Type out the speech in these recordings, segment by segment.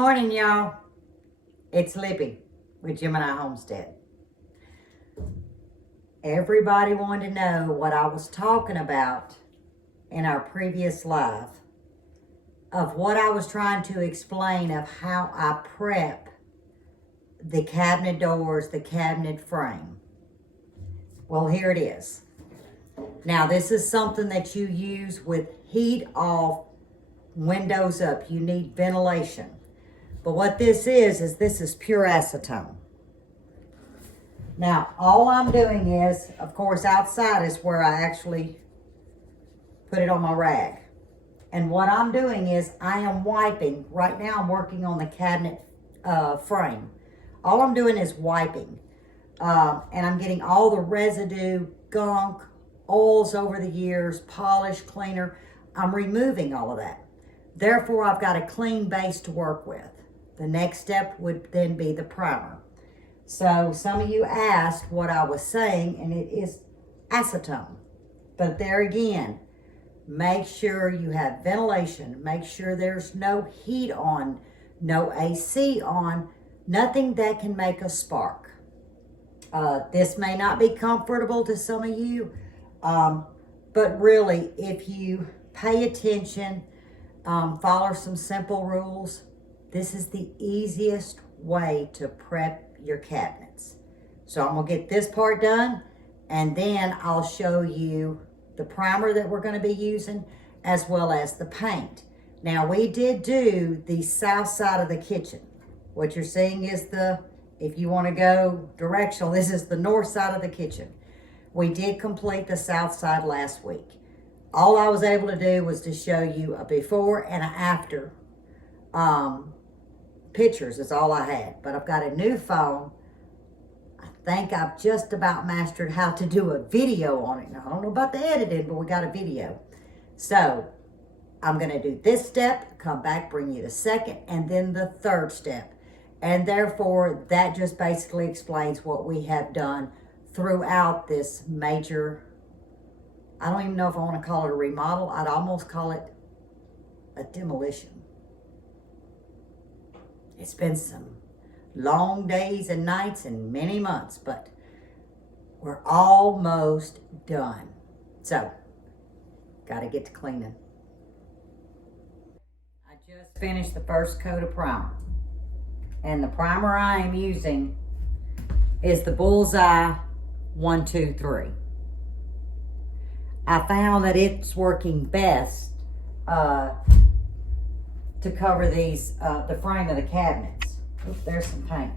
Morning, y'all. It's Libby with Gemini Homestead. Everybody wanted to know what I was talking about in our previous live of what I was trying to explain of how I prep the cabinet doors, the cabinet frame. Well, here it is. Now, this is something that you use with heat off, windows up. You need ventilation. But what this is this is pure acetone. Now, all I'm doing is, of course, outside is where I actually put it on my rag. And what I'm doing is I am wiping. Right now I'm working on the cabinet frame. All I'm doing is wiping. And I'm getting all the residue, gunk, oils over the years, polish, cleaner. I'm removing all of that. Therefore, I've got a clean base to work with. The next step would then be the primer. So some of you asked what I was saying, and it is acetone. But there again, make sure you have ventilation. Make sure there's no heat on, no AC on, nothing that can make a spark. This may not be comfortable to some of you, but really, if you pay attention, follow some simple rules, this is the easiest way to prep your cabinets. So I'm gonna get this part done, and then I'll show you the primer that we're gonna be using, as well as the paint. Now, we did do the south side of the kitchen. What you're seeing is if you wanna go directional, this is the north side of the kitchen. We did complete the south side last week. All I was able to do was to show you a before and an after pictures is all I had. But I've got a new phone. I think I've just about mastered how to do a video on it. Now, I don't know about the editing, but we got a video. So I'm going to do this step, come back, bring you the second, and then the third step. And therefore, that just basically explains what we have done throughout this major, I don't even know if I want to call it a remodel. I'd almost call it a demolition. It's been some long days and nights and many months, but we're almost done. So, got to get to cleaning. I just finished the first coat of primer. And the primer I am using is the Bullseye 123. I found that it's working best to cover these, the frame of the cabinets. Oops, there's some paint.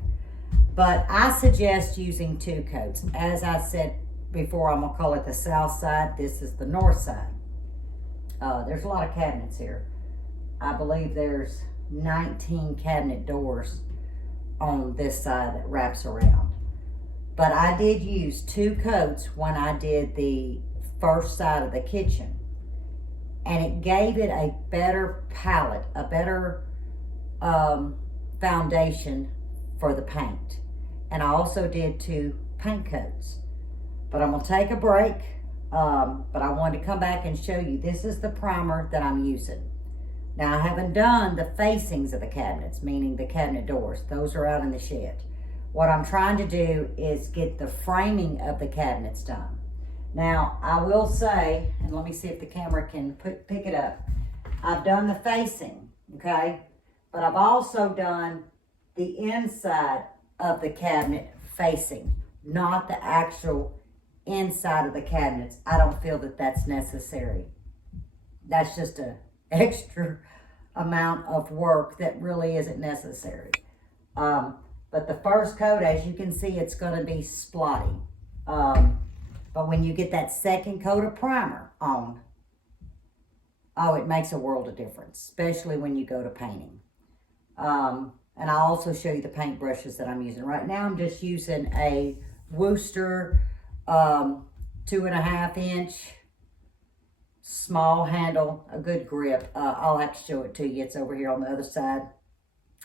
But I suggest using 2 coats. As I said before, I'm gonna call it the south side. This is the north side. There's a lot of cabinets here. I believe there's 19 cabinet doors on this side that wraps around. But I did use 2 coats when I did the first side of the kitchen. And it gave it a better palette, a better foundation for the paint. And I also did 2 paint coats. But I'm gonna take a break, but I wanted to come back and show you, this is the primer that I'm using. Now, I haven't done the facings of the cabinets, meaning the cabinet doors. Those are out in the shed. What I'm trying to do is get the framing of the cabinets done. Now, I will say, and let me see if the camera can pick it up. I've done the facing, okay? But I've also done the inside of the cabinet facing, not the actual inside of the cabinets. I don't feel that that's necessary. That's just an extra amount of work that really isn't necessary. But the first coat, as you can see, it's gonna be splotty. But when you get that second coat of primer on, oh, it makes a world of difference, especially when you go to painting. And I'll also show you the paint brushes that I'm using. Right now, I'm just using a Worcester 2.5 inch small handle, a good grip. I'll have to show it to you. It's over here on the other side,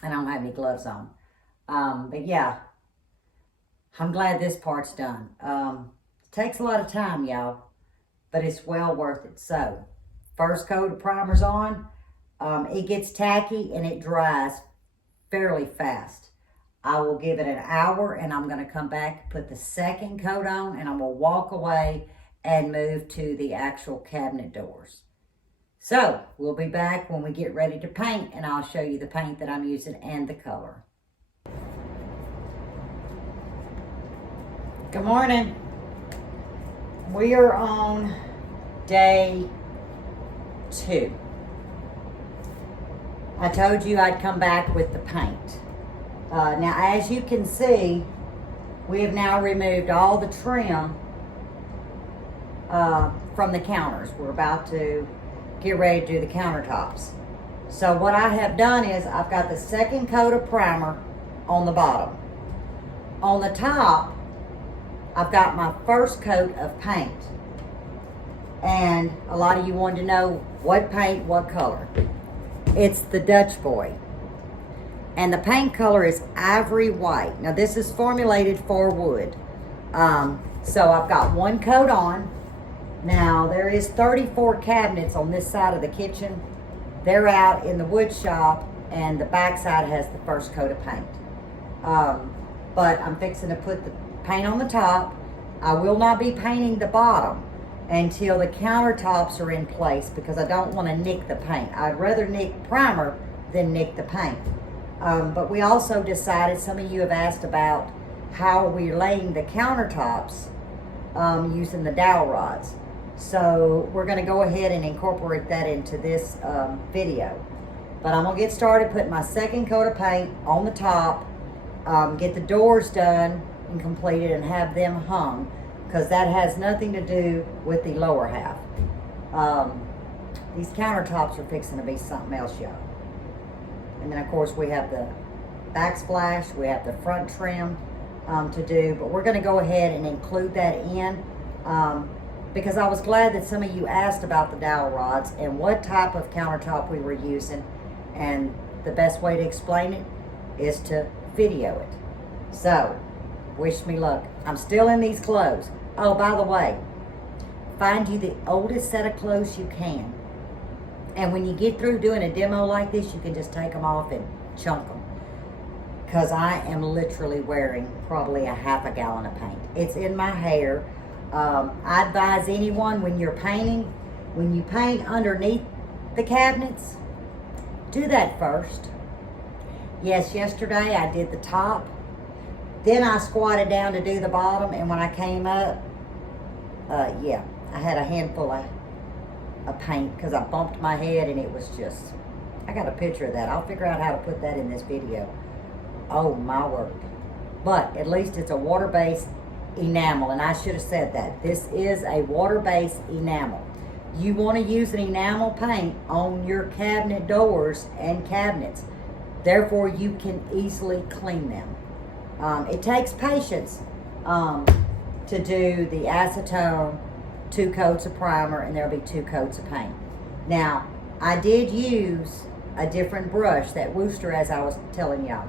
and I don't have any gloves on. But yeah, I'm glad this part's done. It takes a lot of time, y'all, but it's well worth it. So, first coat of primer's on. It gets tacky and it dries fairly fast. I will give it an hour and I'm going to come back, put the second coat on, and I'm going to walk away and move to the actual cabinet doors. So we'll be back when we get ready to paint, and I'll show you the paint that I'm using and the color. Good morning. We are on day 2. I told you I'd come back with the paint. Now, as you can see, we have now removed all the trim from the counters. We're about to get ready to do the countertops. So what I have done is I've got the second coat of primer on the bottom. On the top, I've got my first coat of paint. And a lot of you wanted to know what paint, what color. It's the Dutch Boy. And the paint color is ivory white. Now this is formulated for wood. So I've got one coat on. Now there is 34 cabinets on this side of the kitchen. They're out in the wood shop, and the back side has the first coat of paint. But I'm fixing to put the paint on the top. I will not be painting the bottom until the countertops are in place, because I don't want to nick the paint. I'd rather nick primer than nick the paint. But we also decided, some of you have asked about how we're laying the countertops using the dowel rods. So we're going to go ahead and incorporate that into this video. But I'm going to get started putting my second coat of paint on the top, get the doors done and completed, and have them hung, because that has nothing to do with the lower half. These countertops are fixing to be something else, y'all. And then of course we have the backsplash, we have the front trim to do, but we're going to go ahead and include that in because I was glad that some of you asked about the dowel rods and what type of countertop we were using, and the best way to explain it is to video it. So wish me luck. I'm still in these clothes. Oh, by the way, find you the oldest set of clothes you can. And when you get through doing a demo like this, you can just take them off and chunk them. Because I am literally wearing probably a half a gallon of paint. It's in my hair. I advise anyone, when you're painting, when you paint underneath the cabinets, do that first. Yes, yesterday I did the top. Then I squatted down to do the bottom, and when I came up, yeah, I had a handful of paint because I bumped my head, and it was just, I got a picture of that. I'll figure out how to put that in this video. Oh my word. But at least it's a water-based enamel, and I should have said that. This is a water-based enamel. You want to use an enamel paint on your cabinet doors and cabinets. Therefore, you can easily clean them. It takes patience to do the acetone, 2 coats of primer, and there'll be 2 coats of paint. Now, I did use a different brush, that Worcester, as I was telling y'all.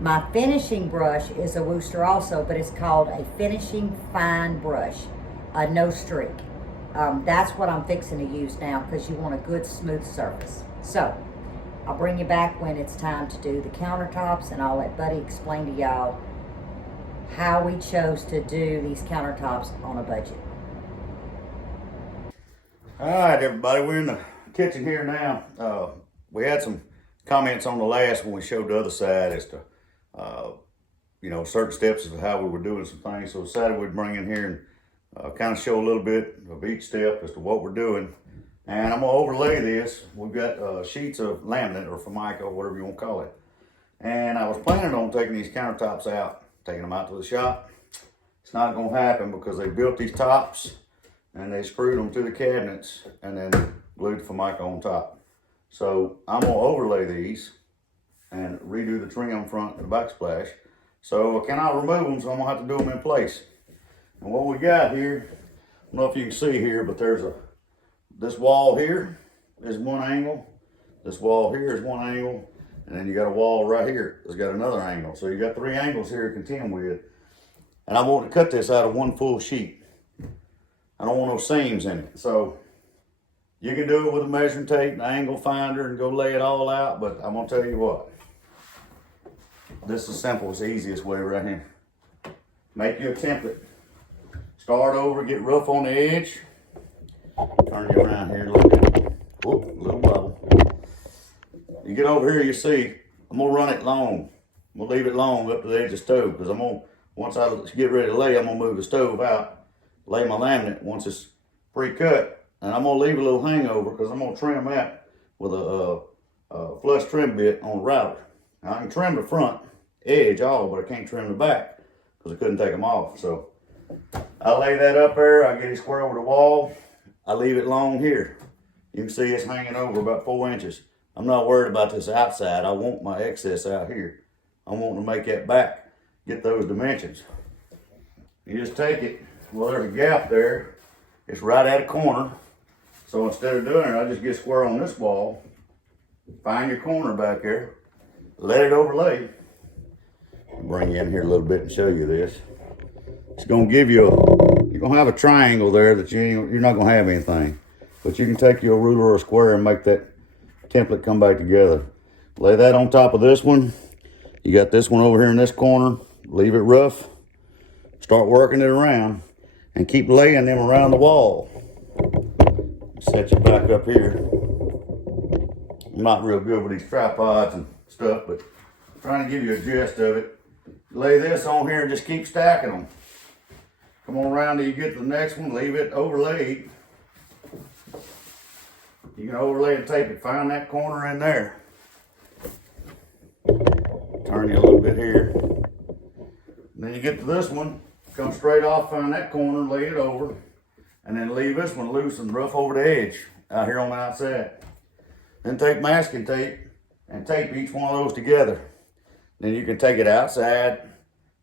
My finishing brush is a Worcester also, but it's called a finishing fine brush, no streak. That's what I'm fixing to use now, because you want a good smooth surface. So I'll bring you back when it's time to do the countertops, and I'll let Buddy explain to y'all how we chose to do these countertops on a budget. All right, everybody, we're in the kitchen here now. We had some comments on the last when we showed the other side as to, you know, certain steps of how we were doing some things. So we decided we'd bring in here and kind of show a little bit of each step as to what we're doing. And I'm gonna overlay this. We've got sheets of laminate or formica, whatever you want to call it. And I was planning on taking these countertops out, taking them out to the shop. It's not gonna happen because they built these tops and they screwed them to the cabinets and then glued formica on top. So I'm gonna overlay these and redo the trim front and the backsplash. So I cannot remove them, so I'm gonna have to do them in place. And what we got here, I don't know if you can see here, but there's this wall here is one angle, this wall here is one angle, and then you got a wall right here that's got another angle. So you got 3 angles here to contend with. And I want to cut this out of one full sheet. I don't want no seams in it. So you can do it with a measuring tape and an angle finder and go lay it all out, but I'm gonna tell you what, this is simple, it's the easiest way right here. Make you a template. Start over, get rough on the edge. Turn you around here a little bit. Whoop, a little bubble. You get over here, you see, I'm gonna run it long. I'm gonna leave it long up to the edge of the stove, because I'm gonna, once I get ready to lay, I'm gonna move the stove out, lay my laminate once it's pre-cut, and I'm gonna leave a little hangover, because I'm gonna trim that with a flush trim bit on the router. Now, I can trim the front edge all, but I can't trim the back, because I couldn't take them off. So I lay that up there, I get it square over the wall, I leave it long here. You can see it's hanging over about 4 inches. I'm not worried about this outside. I want my excess out here. I'm wanting to make that back, get those dimensions. You just take it, well, there's a gap there. It's right at a corner. So instead of doing it, I just get square on this wall, find your corner back there, let it overlay. I'll bring you in here a little bit and show you this. It's gonna give you you're gonna have a triangle there that you're not gonna have anything. But you can take your ruler or square and make that template come back together. Lay that on top of this one. You got this one over here in this corner. Leave it rough. Start working it around and keep laying them around the wall. Set you back up here. I'm not real good with these tripods and stuff, but I'm trying to give you a gist of it. Lay this on here and just keep stacking them. Come on around till you get to the next one. Leave it overlaid. You can overlay and tape it. Find that corner in there. Turn you a little bit here. And then you get to this one. Come straight off, find that corner, lay it over. And then leave this one loose and rough over the edge out here on the outside. Then take masking tape and tape each one of those together. Then you can take it outside,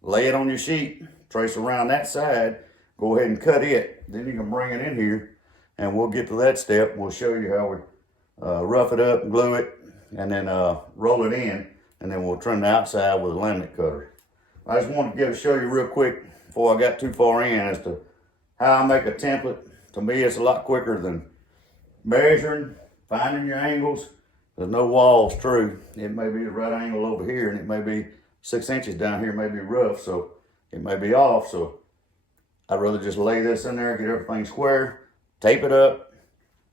lay it on your sheet, trace around that side, go ahead and cut it. Then you can bring it in here and we'll get to that step. We'll show you how we rough it up and glue it and then roll it in, and then we'll trim the outside with a laminate cutter. I just wanted to show you real quick before I got too far in as to how I make a template. To me, it's a lot quicker than measuring, finding your angles. There's no walls true. It may be the right angle over here and it may be 6 inches down here, may be rough, so it may be off. So I'd rather just lay this in there, get everything square, tape it up,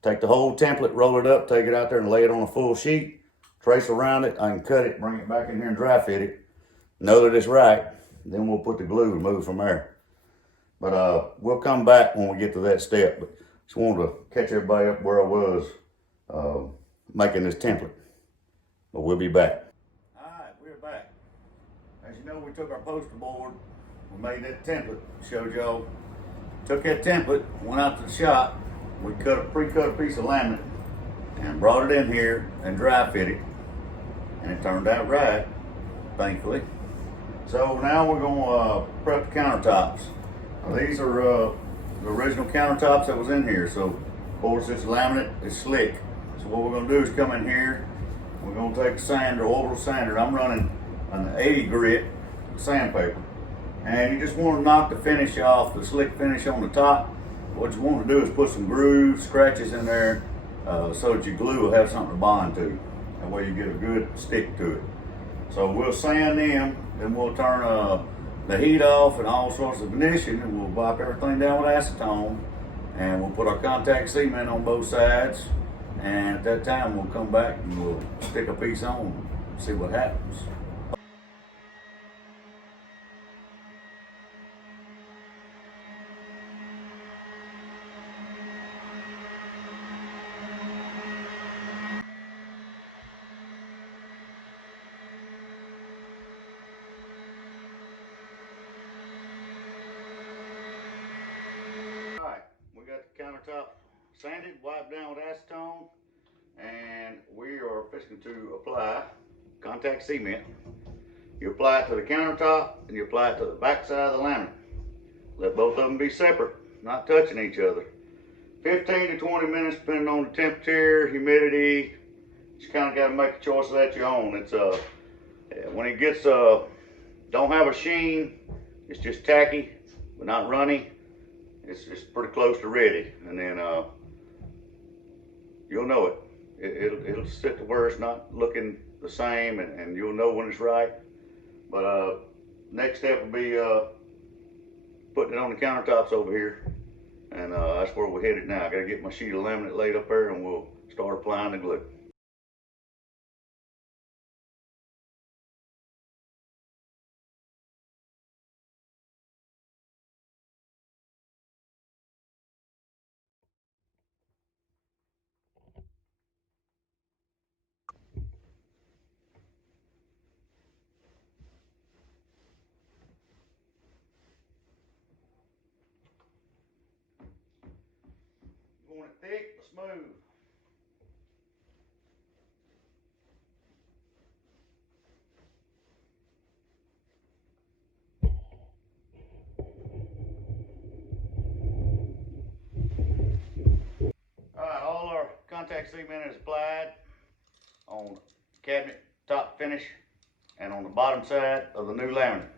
take the whole template, roll it up, take it out there and lay it on a full sheet, trace around it. I can cut it, bring it back in here and dry fit it, know that it's right. Then we'll put the glue and move from there. But we'll come back when we get to that step. But just wanted to catch everybody up where I was making this template. But we'll be back. All right, we're back. As you know, we took our poster board, we made that template, showed y'all. Took that template, went out to the shop, we pre-cut a piece of laminate and brought it in here and dry fit it. And it turned out right, thankfully. So now we're gonna prep the countertops. Now these are the original countertops that was in here. So of course this laminate is slick. So what we're gonna do is come in here, we're gonna take a sander, orbital sander. I'm running an 80 grit sandpaper. And you just wanna knock the finish off, the slick finish on the top. What you want to do is put some grooves, scratches in there so that your glue will have something to bond to. That way you get a good stick to it. So we'll sand them, then we'll turn the heat off and all sorts of ignition, and we'll wipe everything down with acetone, and we'll put our contact cement on both sides, and at that time we'll come back and we'll stick a piece on and see what happens. Countertop sanded, wiped down with acetone, and we are fixing to apply contact cement. You apply it to the countertop and you apply it to the back side of the laminate. Let both of them be separate, not touching each other. 15 to 20 minutes depending on the temperature, humidity. You kind of got to make a choice of that your own. It's when it gets don't have a sheen, it's just tacky but not runny. It's pretty close to ready, and then you'll know it. It'll sit to where it's not looking the same, and you'll know when it's right. But next step will be putting it on the countertops over here. And that's where we're headed now. I gotta get my sheet of laminate laid up there and we'll start applying the glue. You want it thick or smooth? Alright, all our contact cement is applied on cabinet top finish and on the bottom side of the new laminate.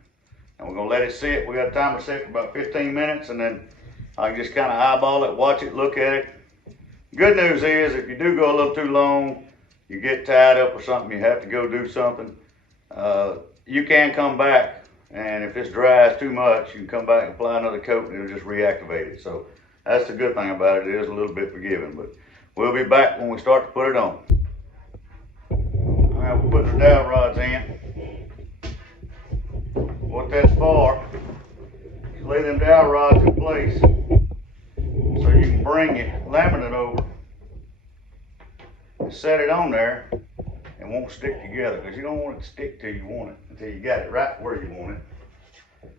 And we're gonna let it sit. We got a timer set for about 15 minutes, and then I can just kind of eyeball it, watch it, look at it. Good news is, if you do go a little too long, you get tied up or something, you have to go do something, you can come back, and if it's dries too much, you can come back and apply another coat and it'll just reactivate it. So that's the good thing about it. It is a little bit forgiving, but we'll be back when we start to put it on. All right, we're putting the dowel rods in. What that's for is lay them dowel rods in place so you can bring your laminate over and set it on there and won't stick together, because you don't want it to stick till you want it, until you got it right where you want it.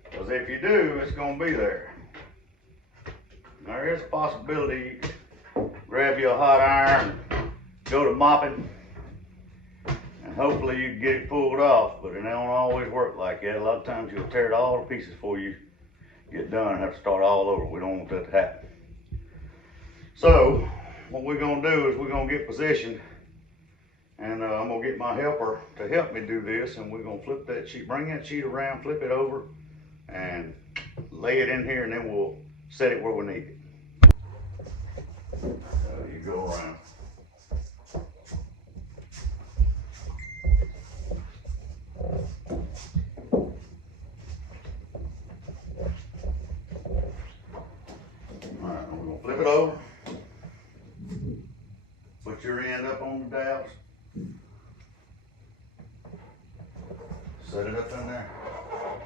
Because if you do, it's going to be there. Now there's a possibility you can grab you a hot iron, go to mopping, and hopefully you can get it pulled off, but it don't always work like that. A lot of times you'll tear it all to pieces before you get done and have to start all over. We don't want that to happen. So what we're gonna do is we're gonna get positioned, and I'm gonna get my helper to help me do this, and we're gonna flip that sheet, bring that sheet around, flip it over, and lay it in here, and then we'll set it where we need it. You go around. Alright, we're gonna flip it over. Put your end up on the dowels. Set it up in there.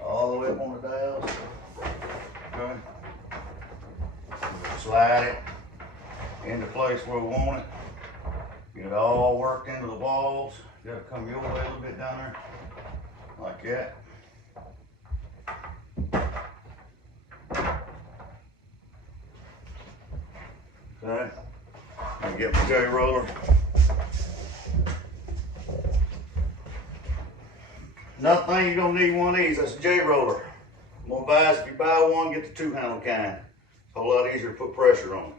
All the way up on the dowels. Okay. Slide it into place where we want it. Get it all worked into the walls. You gotta come your way a little bit down there. Like that. Okay. I'm gonna get my J roller. Another thing, you're gonna need one of these. That's a J roller. I'm gonna advise, if you buy one, get the 2-handle kind. It's a whole lot easier to put pressure on it.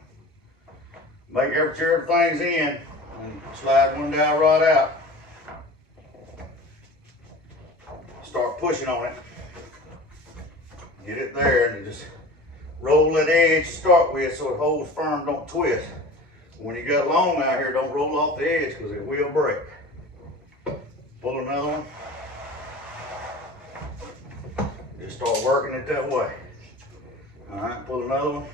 Make sure everything's in, and slide one dowel rod out. Start pushing on it. Get it there, and you just roll that edge to start with so it holds firm, don't twist. When you got long out here, don't roll off the edge because it will break. Pull another one. Just start working it that way. All right, pull another one.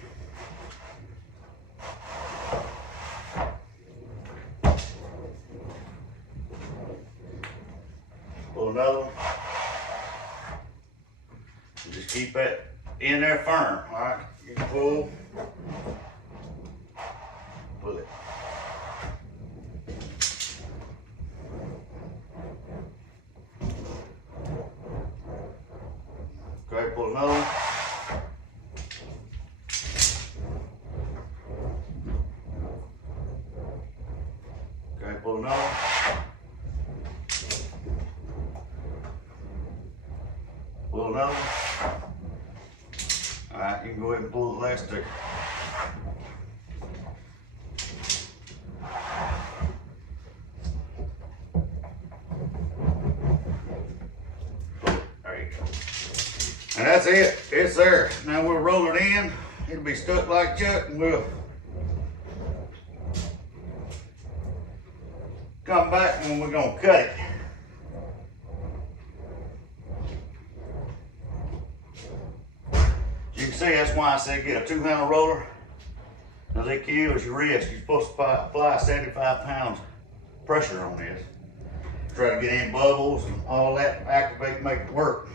Pull another one. And just keep that in there firm. All right, you can pull. Pull it. Okay, pull another one. Okay, pull another one. Pull another one. All right, you can go ahead and pull the last two. And that's it, it's there. Now we'll roll it in. It'll be stuck like Chuck, and we'll come back when we're gonna cut it. that's why I said get a 2-handle roller. Now they kills your wrist. You're supposed to apply 75 pounds pressure on this. Try to get any bubbles and all that, activate, make it work.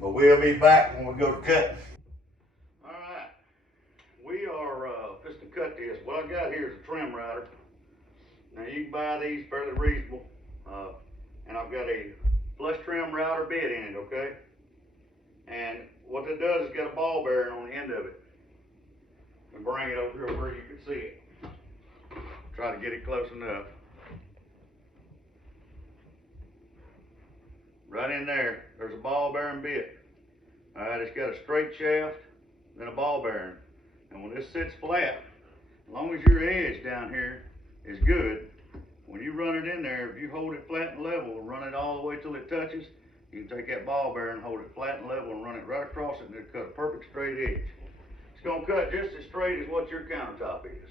But we'll be back when we go to cut. All right, we are just to cut this. What I got here is a trim router. Now you can buy these fairly reasonable, and I've got a flush trim router bit in it, okay? And what it does is got a ball bearing on the end of it. And bring it over here where you can see it. Try to get it close enough. Right in there, there's a ball bearing bit. All right, it's got a straight shaft, then a ball bearing. And when this sits flat, as long as your edge down here is good, when you run it in there, if you hold it flat and level and run it all the way till it touches, you can take that ball bearing, hold it flat and level and run it right across it and it'll cut a perfect straight edge. It's gonna cut just as straight as what your countertop is.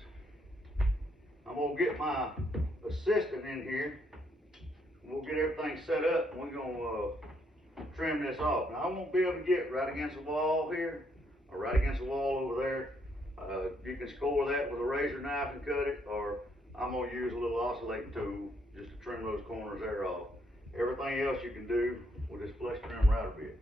I'm gonna get my assistant in here. We'll get everything set up and we're gonna trim this off. Now I won't be able to get right against the wall here or right against the wall over there. You can score that with a razor knife and cut it, or I'm gonna use a little oscillating tool just to trim those corners there off. Everything else you can do with this flush trim router bit.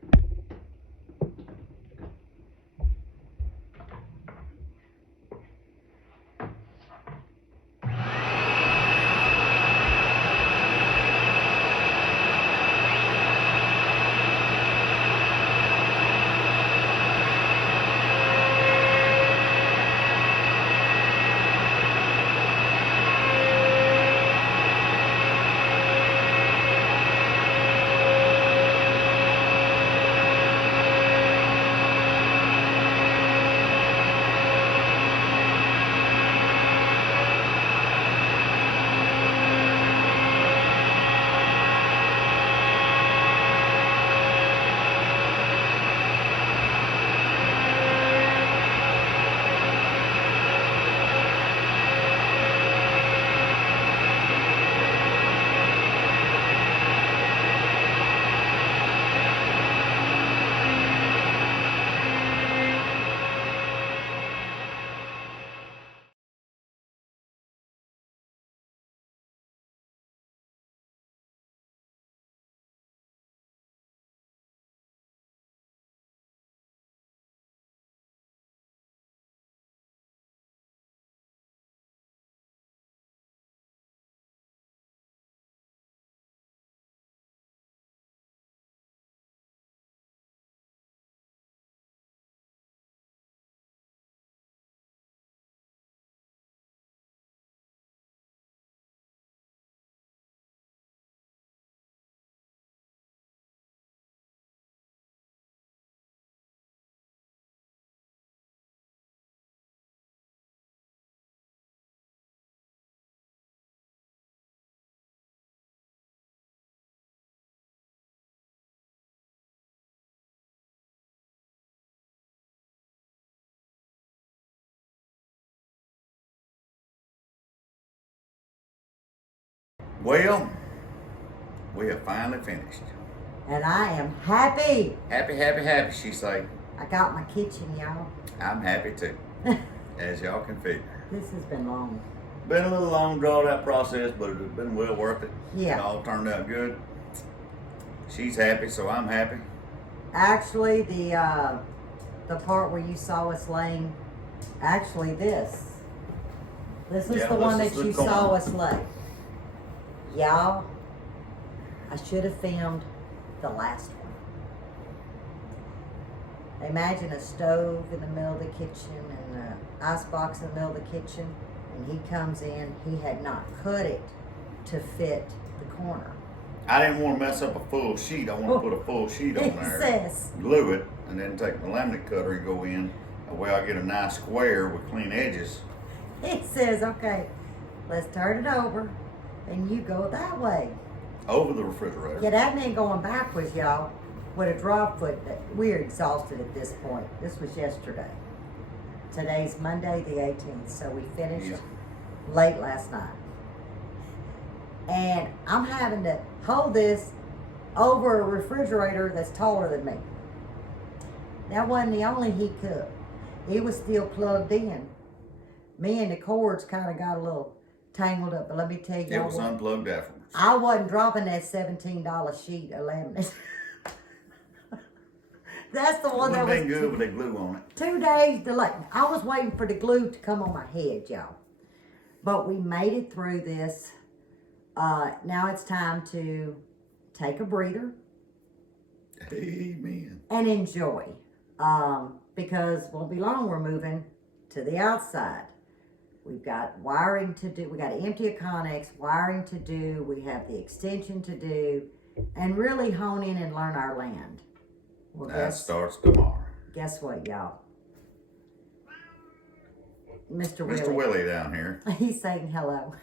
Well, we have finally finished. And I am happy. Happy, happy, happy, she say. I got my kitchen, y'all. I'm happy too, as y'all can figure. This has been long. Been a little long, drawn out process, but it's been well worth it. Yeah. It all turned out good. She's happy, so I'm happy. Actually, the part where you saw us laying, actually this is Yeah, the one this that is the you corner. saw us lay. Y'all, I should have filmed the last one. Imagine a stove in the middle of the kitchen and an icebox in the middle of the kitchen, and he comes in, he had not cut it to fit the corner. I didn't want to mess up a full sheet. I want to put a full sheet on It there, says, glue it, and then take the laminate cutter and go in. That way I get a nice square with clean edges. it says, okay, let's turn it over, and you go that way. Over the refrigerator. Yeah, that meant going backwards, y'all, with a drop foot. We're exhausted at this point. This was yesterday. Today's Monday the 18th, so we finished late last night. And I'm having to hold this over a refrigerator that's taller than me. That wasn't the only heat cup. It was still plugged in. Me and the cords kind of got a little tangled up, but let me tell you. It was unplugged afterwards. I wasn't dropping that $17 sheet of laminate. That's the one that was been good with the glue on it. 2 days delay. I was waiting for the glue to come on my head, y'all. But we made it through this. Now it's time to take a breather. Amen. And enjoy. Because won't be long, we're moving to the outside. We've got wiring to do. We got to empty a Connex, wiring to do. We have the extension to do, and really hone in and learn our land. Well, that starts tomorrow. Guess what, y'all? Mr. Willie down here. He's saying hello.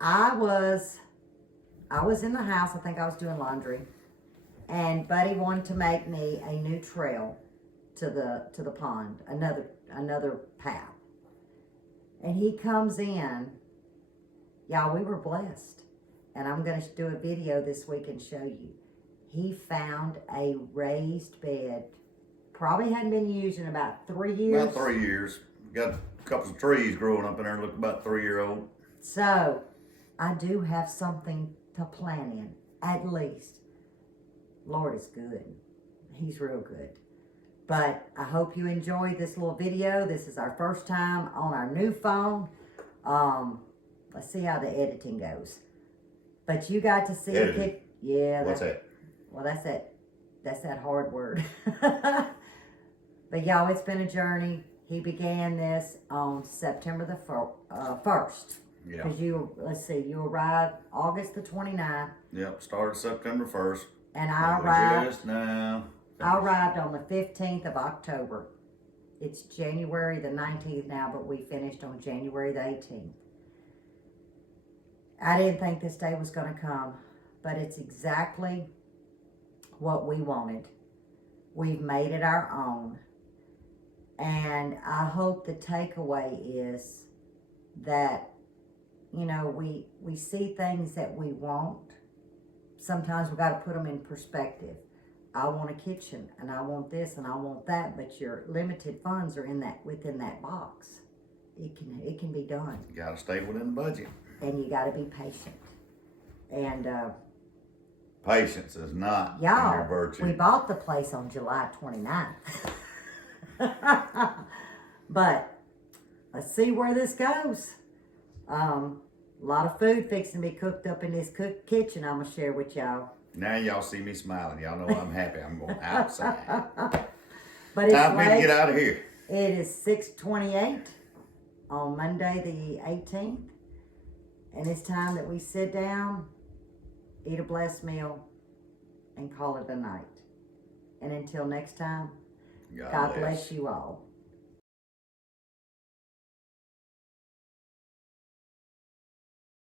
I was in the house. I think I was doing laundry, and Buddy wanted to make me a new trail to the pond, another path. And he comes in. Y'all, we were blessed. And I'm going to do a video this week and show you. He found a raised bed. Probably hadn't been used in about 3 years. About 3 years. Got a couple of trees growing up in there, look about 3-year-old. So, I do have something to plan in, at least. Lord is good. He's real good. But I hope you enjoyed this little video. This is our first time on our new phone. Let's see how the editing goes. But you got to see it. Yeah. What's that? Well, that's that hard word. But y'all, it's been a journey. He began this on September the 1st. Yeah. Because you arrived August the 29th. Yep, started September 1st. And I arrived. Just now. I arrived on the 15th of October. It's January the 19th now, but we finished on January the 18th. I didn't think this day was going to come, but it's exactly what we wanted. We've made it our own. And I hope the takeaway is that, you know, we see things that we want. Sometimes we got to put them in perspective. I want a kitchen, and I want this, and I want that, but your limited funds are within that box. It can be done. You got to stay within the budget. And you got to be patient. And patience is not y'all, your virtue. We bought the place on July 29th. But let's see where this goes. A lot of food fixing to be cooked up in this kitchen I'm going to share with y'all. Now y'all see me smiling. Y'all know I'm happy. I'm going outside. But it's time for me to get out of here. It is 6:28 on Monday the 18th. And it's time that we sit down, eat a blessed meal, and call it a night. And until next time, God bless you all.